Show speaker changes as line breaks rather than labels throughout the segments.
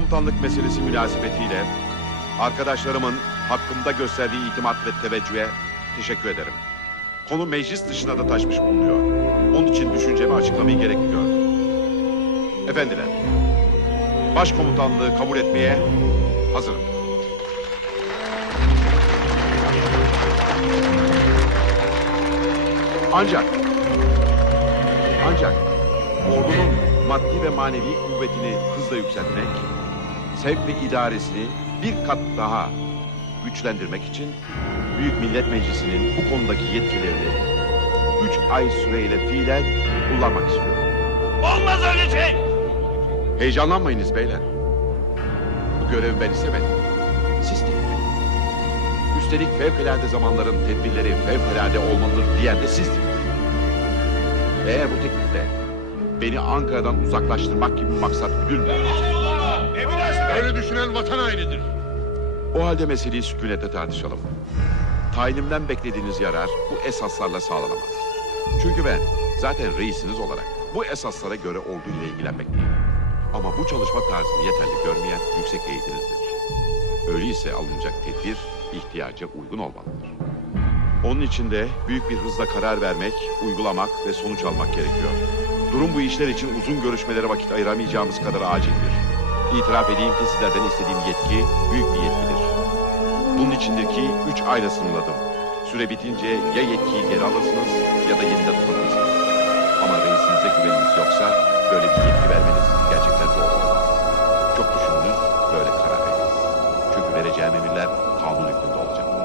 Başkomutanlık meselesi münasebetiyle arkadaşlarımın hakkımda gösterdiği itimat ve teveccühe teşekkür ederim. Konu meclis dışına da taşmış bulunuyor. Onun için düşüncemi açıklamayı gerekli. Efendiler, başkomutanlığı kabul etmeye hazırım. Ancak, ancak ordunun maddi ve manevi kuvvetini hızla yükseltmek, sevk ve idaresini bir kat daha güçlendirmek için Büyük Millet Meclisi'nin bu konudaki yetkilerini üç ay süreyle fiilen kullanmak istiyorum. Olmaz öyle şey. Heyecanlanmayınız beyler. Bu görevi ben istemedim. Siz teklif. Üstelik fevkalade zamanların tedbirleri fevkalade olmalıdır diyen de sizdiniz. Eğer bu teklifte beni Ankara'dan uzaklaştırmak gibi bir maksat güdülmüyor.
Ne münasebet. Öyle düşünen vatan hainidir.
O halde meseleyi sükunete tartışalım. Tayinimden beklediğiniz yarar bu esaslarla sağlanamaz. Çünkü ben zaten reisiniz olarak bu esaslara göre orduyla ilgilenmekteyim. Ama bu çalışma tarzını yeterli görmeyen yüksek eğitimizdir. Öyleyse alınacak tedbir ihtiyaca uygun olmalıdır. Onun için de büyük bir hızla karar vermek, uygulamak ve sonuç almak gerekiyor. Durum bu işler için uzun görüşmelere vakit ayıramayacağımız kadar acildir. İtiraf edeyim ki sizlerden istediğim yetki büyük bir yetkidir. Bunun içindeki üç ayla sınırladım. Süre bitince ya yetkiyi geri alırsınız ya da yeniden tutabilirsiniz. Ama reisinize güveniniz yoksa böyle bir yetki vermeniz gerçekten doğru olmaz. Çok düşündünüz, böyle karar verdiniz. Çünkü vereceğim emirler kanun hükmünde olacaktır.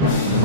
you.